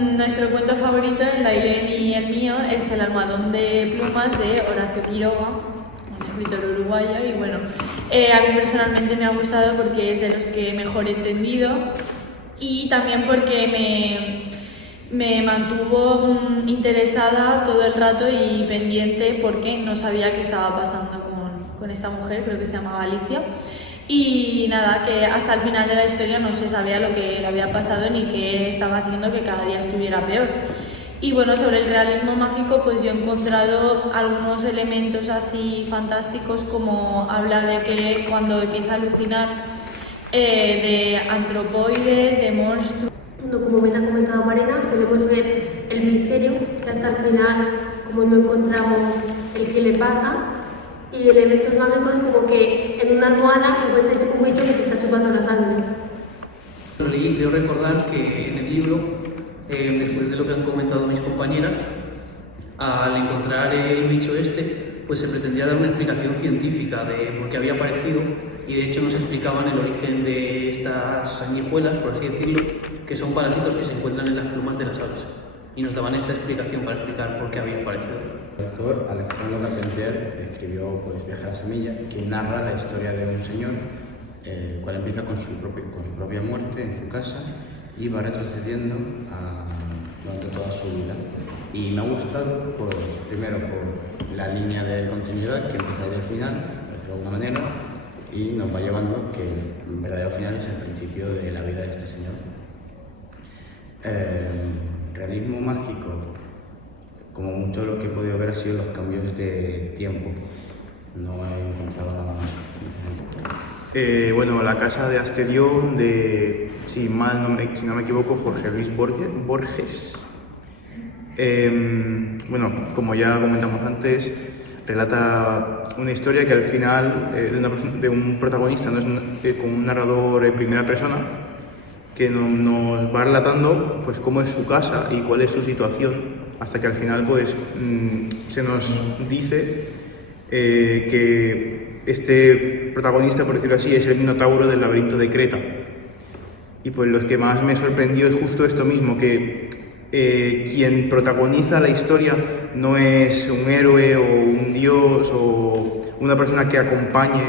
Nuestro cuento favorito, el de Ailén y el mío, es El almohadón de plumas de Horacio Quiroga, un escritor uruguayo, y bueno, a mí personalmente me ha gustado porque es de los que mejor he entendido y también porque me mantuvo interesada todo el rato y pendiente porque no sabía qué estaba pasando con esta mujer, creo que se llamaba Alicia. Y nada, que hasta el final de la historia no se sabía lo que le había pasado ni qué estaba haciendo que cada día estuviera peor. Y bueno, sobre el realismo mágico, pues yo he encontrado algunos elementos así fantásticos, como habla de que cuando empieza a alucinar de antropoides, de monstruos. Como bien ha comentado Marina, podemos ver el misterio, que hasta el final, como no encontramos el que le pasa, y elementos mágicos como que en una almohada encuentres un bicho que te está chupando la sangre. Lo leí y creo recordar que en el libro, después de lo que han comentado mis compañeras, al encontrar el bicho este, pues se pretendía dar una explicación científica de por qué había aparecido, y de hecho nos explicaban el origen de estas sanguijuelas, por así decirlo, que son parásitos que se encuentran en las plumas de las aves, y nos daban esta explicación para explicar por qué había aparecido. El doctor Alejandro Carpentier escribió Viaje a la semilla, que narra la historia de un señor, el cual empieza con su propia muerte en su casa y va retrocediendo durante toda su vida. Y me ha gustado, primero por la línea de continuidad que empieza desde el final, de alguna manera, y nos va llevando que el verdadero final es el principio de la vida de este señor. Realismo mágico, como mucho lo que he podido ver ha sido los cambios de tiempo. No he encontrado nada más diferente. Bueno, La casa de Asterión, de, si no me equivoco, Jorge Luis Borges. Bueno, como ya comentamos antes, relata una historia que al final de un protagonista, con un narrador en primera persona, que nos va relatando pues cómo es su casa y cuál es su situación, hasta que al final pues se nos dice que este protagonista, por decirlo así, es el Minotauro del laberinto de Creta. Y pues lo que más me sorprendió es justo esto mismo, que quien protagoniza la historia no es un héroe o un dios o una persona que acompañe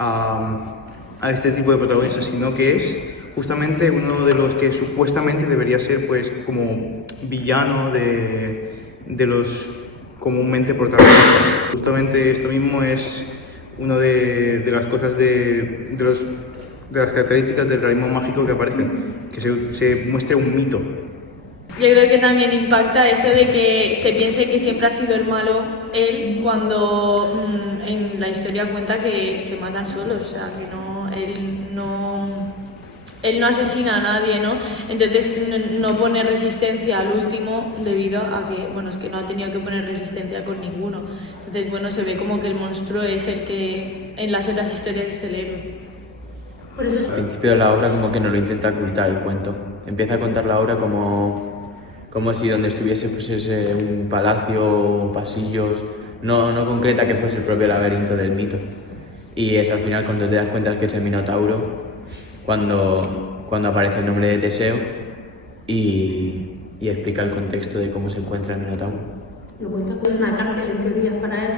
a este tipo de protagonistas, sino que es justamente uno de los que supuestamente debería ser pues como villano de los comúnmente protagonistas. Justamente esto mismo es una de las cosas de las características del realismo mágico que aparecen, que se muestre un mito. Yo creo que también impacta eso de que se piense que siempre ha sido el malo él, cuando en la historia cuenta que se matan solos, o sea, que él no asesina a nadie, ¿no? Entonces no pone resistencia al último debido a que, bueno, es que no ha tenido que poner resistencia con ninguno. Entonces, bueno, se ve como que el monstruo es el que en las otras historias es el héroe. Por eso Al principio de la obra como que no lo intenta ocultar el cuento. Empieza a contar la obra como si donde estuviese fuese un palacio, pasillos, no concreta que fuese el propio laberinto del mito. Y es al final cuando te das cuenta que es el Minotauro, cuando aparece el nombre de Teseo y explica el contexto de cómo se encuentra el Minotauro. lo cuenta con una cárcel en teoría para él.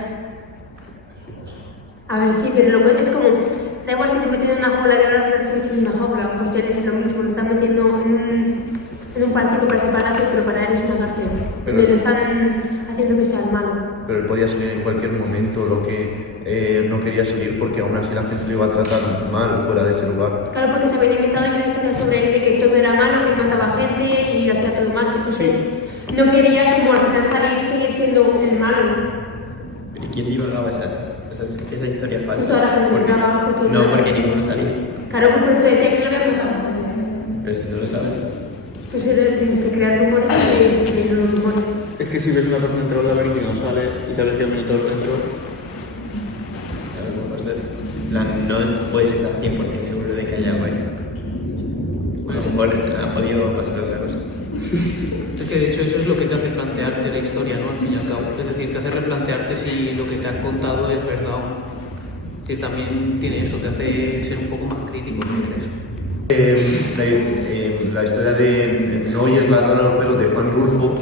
A ver, sí, pero es como, da igual si te meten en una jaula de ahora, pero sigues en una jaula, pues él es lo mismo, lo están metiendo en un partido que parece palacio, pero para él es una cárcel. Donde lo están haciendo que sea el malo. Pero él podía salir en cualquier momento, lo que no quería salir porque aún así la gente lo iba a tratar mal fuera de ese lugar. Claro, porque se habían inventado una historia sobre él de que todo era malo, que mataba gente y hacía todo mal, entonces no quería como al final salir y seguir siendo el malo. ¿Y quién divulgaba esa historia falsa? Toda la gente divulgaba porque... No, porque ninguno salía. Claro, pues por eso decía que lo había pasado. Pero si no lo saben. Pues se crean rumores y se crean los rumores. Es que si ves una persona dentro del laberinto y no sale y sabes que hay un Minotauro dentro... Claro, no puede ser. No puedes estar 100% seguro de que haya algo ahí. A lo mejor ha podido pasar otra cosa. Es que de hecho eso es lo que te hace plantearte la historia, ¿no? Al fin y al cabo. Es decir, te hace replantearte si lo que te han contado es verdad o no. Es decir, también tiene eso, te hace ser un poco más crítico, ¿no? Eso. La historia de No oyes ladrar a los perros de Juan Rulfo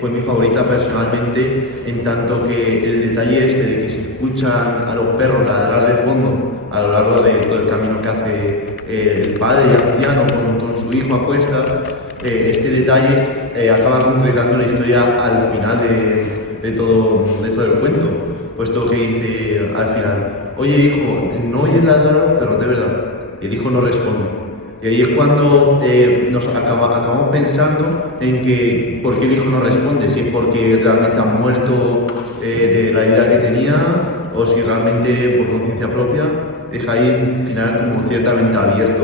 fue mi favorita personalmente, en tanto que el detalle este de que se escuchan a los perros ladrar de fondo a lo largo de todo el camino que hace el padre anciano con su hijo a cuestas, este detalle acaba completando la historia al final de todo el cuento, puesto que dice al final: oye hijo, no oyes ladrar a los perros de verdad. Y el hijo no responde. Y ahí es cuando nos acabamos pensando en que por qué el hijo no responde, si es porque realmente ha muerto de la herida que tenía o si realmente por conciencia propia. Deja ahí un final como ciertamente abierto.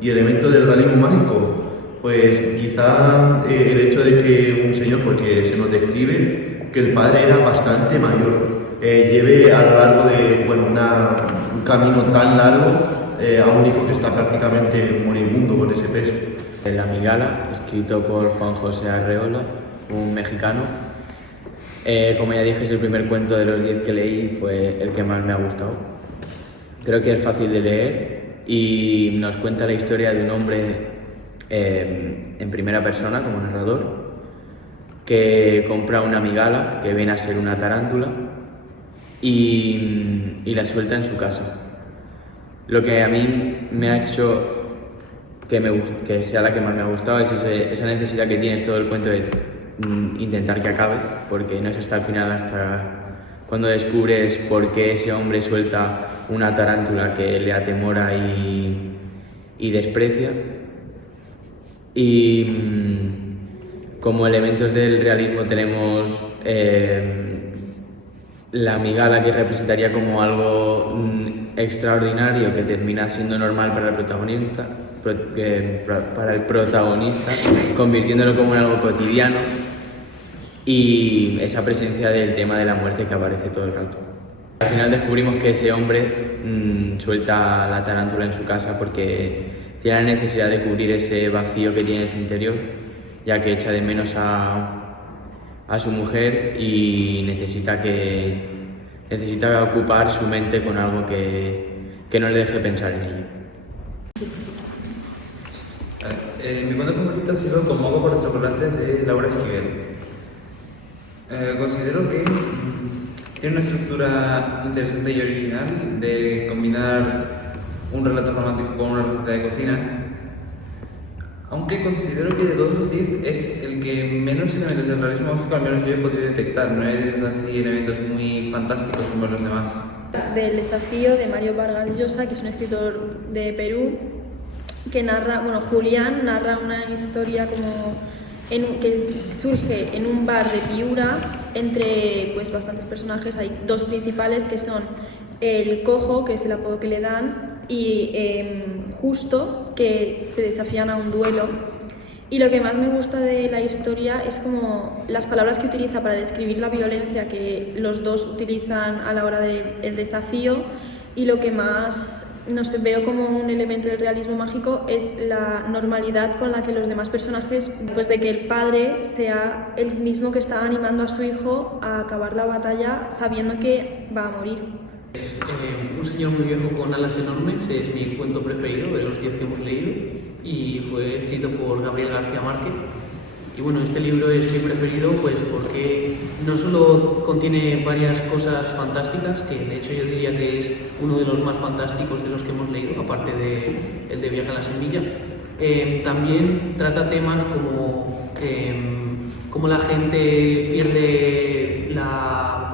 Y el elemento del realismo mágico, pues quizá el hecho de que un señor, porque se nos describe que el padre era bastante mayor, lleve a lo largo de un camino tan largo a un hijo que está prácticamente moribundo con ese peso. La Migala, escrito por Juan José Arreola, un mexicano. Como ya dije, es el primer cuento de los 10 que leí, fue el que más me ha gustado. Creo que es fácil de leer y nos cuenta la historia de un hombre en primera persona, como narrador, que compra una migala, que viene a ser una tarántula, y la suelta en su casa. Lo que a mí me ha hecho que sea la que más me ha gustado es esa necesidad que tienes todo el cuento de intentar que acabe, porque no es hasta el final, hasta cuando descubres por qué ese hombre suelta una tarántula que le atemora y desprecia. Y como elementos del realismo tenemos la migala, que representaría como algo extraordinario que termina siendo normal para el protagonista, convirtiéndolo como en algo cotidiano, y esa presencia del tema de la muerte que aparece todo el rato. Al final descubrimos que ese hombre suelta la tarántula en su casa porque tiene la necesidad de cubrir ese vacío que tiene en su interior, ya que echa de menos a su mujer y necesita ocupar su mente con algo que no le deje pensar en ella. Mi cuento favorito ha sido Con moco por el chocolate de Laura Esquivel. Considero que tiene una estructura interesante y original de combinar un relato romántico con una receta de cocina, aunque considero que de todos los 10 es el que menos elementos del realismo mágico al menos yo he podido detectar. No he así elementos muy fantásticos como los demás. Del desafío de Mario Vargas Llosa, que es un escritor de Perú, que narra, Julián narra una historia que surge en un bar de Piura entre bastantes personajes. Hay dos principales, que son el Cojo, que es el apodo que le dan, y Justo, que se desafían a un duelo. Y lo que más me gusta de la historia es como las palabras que utiliza para describir la violencia que los dos utilizan a la hora del desafío, y lo que más veo como un elemento del realismo mágico es la normalidad con la que los demás personajes, después de que el padre sea el mismo que está animando a su hijo a acabar la batalla sabiendo que va a morir. Un señor muy viejo con alas enormes es mi cuento preferido de los 10 que hemos leído y fue escrito por Gabriel García Márquez. Y bueno, este libro es mi preferido pues porque no solo contiene varias cosas fantásticas, que de hecho yo diría que es uno de los más fantásticos de los que hemos leído, aparte de el de Viaje a la Semilla, también trata temas como la gente pierde la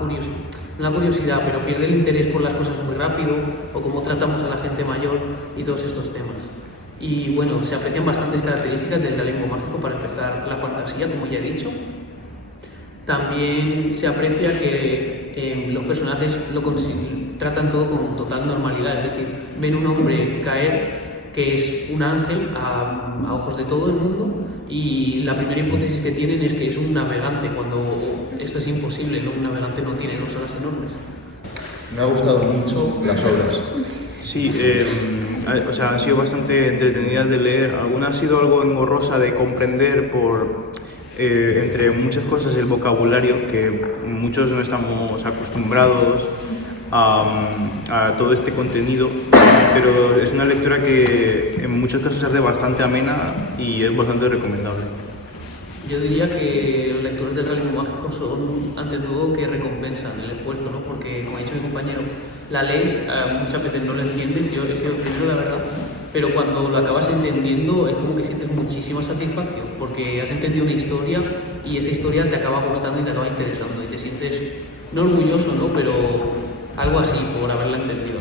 curiosidad, pero pierde el interés por las cosas muy rápido, o cómo tratamos a la gente mayor y todos estos temas. Y bueno, se aprecian bastantes características del realismo mágico. Para empezar, la fantasía, como ya he dicho. También se aprecia que los personajes tratan todo con total normalidad, es decir, ven un hombre caer que es un ángel a ojos de todo el mundo, y la primera hipótesis que tienen es que es un navegante, cuando esto es imposible, ¿no? Un navegante no tiene dos alas enormes. Me ha gustado mucho las obras. Sí, han sido bastante entretenidas de leer. Alguna ha sido algo engorrosa de comprender por, entre muchas cosas, el vocabulario, que muchos no estamos acostumbrados a todo este contenido, pero es una lectura que en muchos casos se hace bastante amena y es bastante recomendable. Yo diría que los lectores del realismo mágico son, ante todo, que recompensan el esfuerzo, ¿no? Porque, como ha dicho mi compañero, la lees, muchas veces no lo entiendes, yo he sido el primero, la verdad, pero cuando lo acabas entendiendo es como que sientes muchísima satisfacción, porque has entendido una historia y esa historia te acaba gustando y te acaba interesando y te sientes, no orgulloso, ¿no? Pero algo así por haberla entendido.